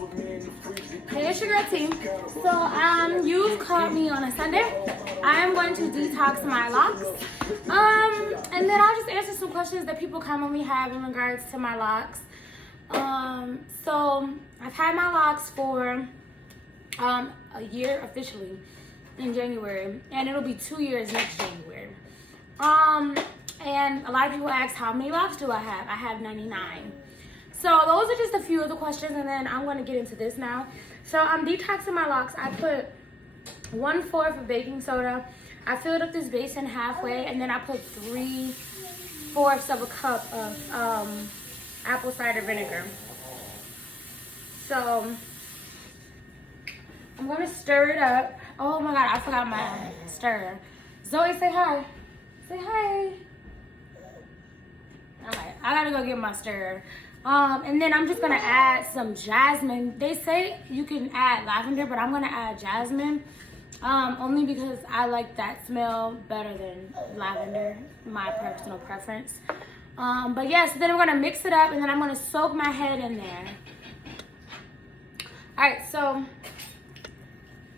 Hey, it's your girl T. So you've caught me on a Sunday. I am going to detox my locks. And then I'll just answer some questions that people commonly have in regards to my locks. So I've had my locks for a year officially in January, and it'll be 2 years next January. And a lot of people ask, how many locks do I have? I have 99. So those are just a few of the questions, and then I'm going to get into this now. So I'm detoxing my locks. I put 1/4 of baking soda. I filled up this basin halfway, and then I put 3/4 of a cup of apple cider vinegar. So I'm going to stir it up. Oh my God, I forgot my stirrer. Zoe, say hi. Say hi. All right, I gotta go get my stirrer. And then I'm just gonna add some jasmine. They say you can add lavender, but I'm gonna add jasmine. Only because I like that smell better than lavender, my personal preference. But yes, then I'm gonna mix it up, and then I'm gonna soak my head in there. All right, so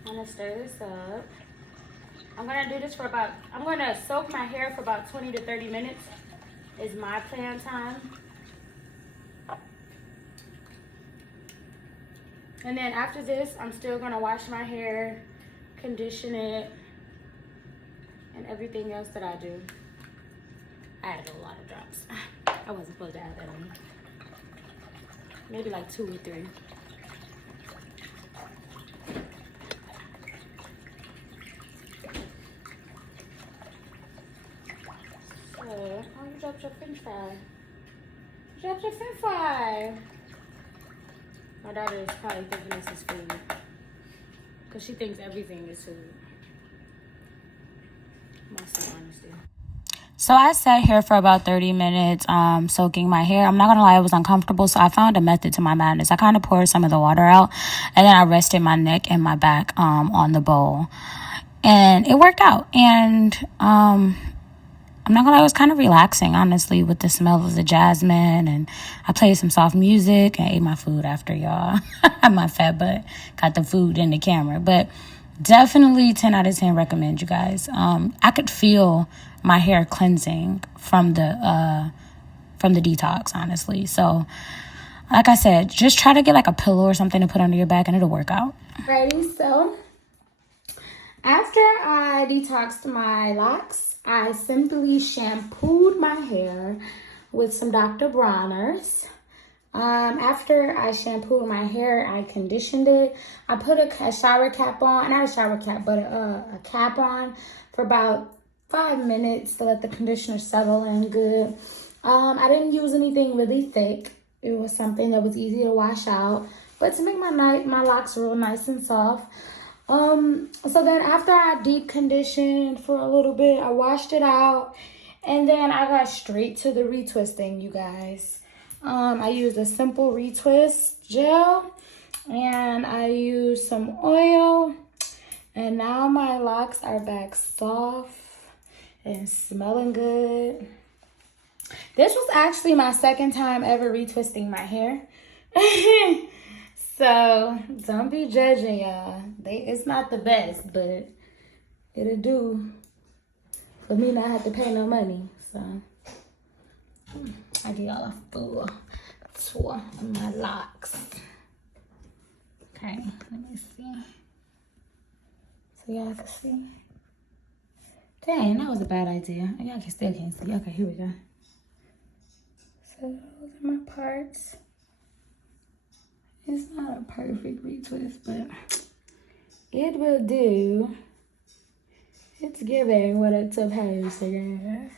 I'm gonna stir this up. I'm gonna do this for I'm gonna soak my hair for about 20 to 30 minutes is my plan time. And then after this, I'm still gonna wash my hair, condition it, and everything else that I do. I added a lot of drops. I wasn't supposed to add that on. Maybe like 2 or 3. So, oh, you dropped your french fry. You dropped your french fry. My daughter is probably thinking this is food. Because she thinks everything is food. Most honesty. So I sat here for about 30 minutes soaking my hair. I'm not going to lie, it was uncomfortable. So I found a method to my madness. I kind of poured some of the water out. And then I rested my neck and my back on the bowl. And it worked out. And I'm not gonna lie, it was kind of relaxing, honestly, with the smell of the jasmine. And I played some soft music and ate my food after, y'all. My fat butt got the food in the camera. But definitely 10 out of 10 recommend, you guys. I could feel my hair cleansing from the detox, honestly. So, like I said, just try to get like a pillow or something to put under your back and it'll work out. Alrighty, so after I detoxed my locks, I simply shampooed my hair with some Dr. Bronner's. After I shampooed my hair, I conditioned it. I put a shower cap on, not a shower cap, but a cap on for about 5 minutes to let the conditioner settle in good. I didn't use anything really thick. It was something that was easy to wash out, but to make my locks real nice and soft. So then after I deep conditioned for a little bit, I washed it out, and then I got straight to the retwisting, you guys. I used a simple retwist gel, and I used some oil, and now my locks are back soft and smelling good. This was actually my second time ever retwisting my hair. So, don't be judging, y'all. It's not the best, but it'll do for me not have to pay no money. So, I give y'all a full tour of my locks. Okay, let me see. So y'all can see. Dang, that was a bad idea. Y'all still can't see. Okay, here we go. So, those are my parts. It's not a perfect retwist, but it will do. It's giving what it's supposed to give.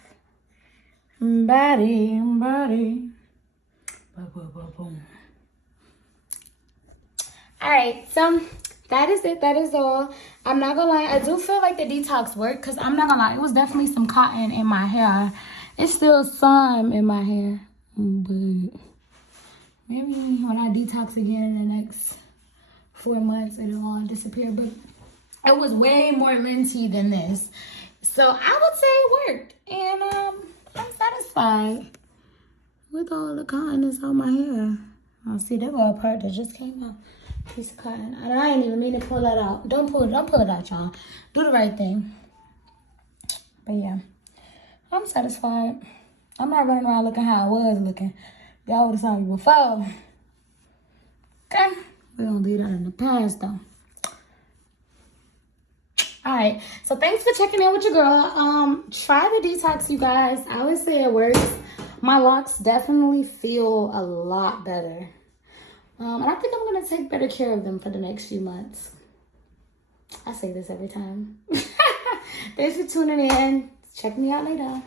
Body. Boom. Alright, so that is it. That is all. I'm not gonna lie, I do feel like the detox worked, because I'm not gonna lie, it was definitely some cotton in my hair. It's still some in my hair, but maybe when I detox again in the next 4 months, it'll all disappear. But it was way more linty than this. So I would say it worked. And I'm satisfied with all the cotton that's on my hair. Oh, see, there go a part that just came out. Piece of cotton. And I ain't even mean to pull that out. Don't pull it out, y'all. Do the right thing. But yeah, I'm satisfied. I'm not running around looking how I was looking. Y'all would have saw me before. Okay? We're gonna leave that in the past though. Alright, so thanks for checking in with your girl. Try the detox, you guys. I would say it works. My locks definitely feel a lot better. And I think I'm gonna take better care of them for the next few months. I say this every time. Thanks for tuning in. Check me out later.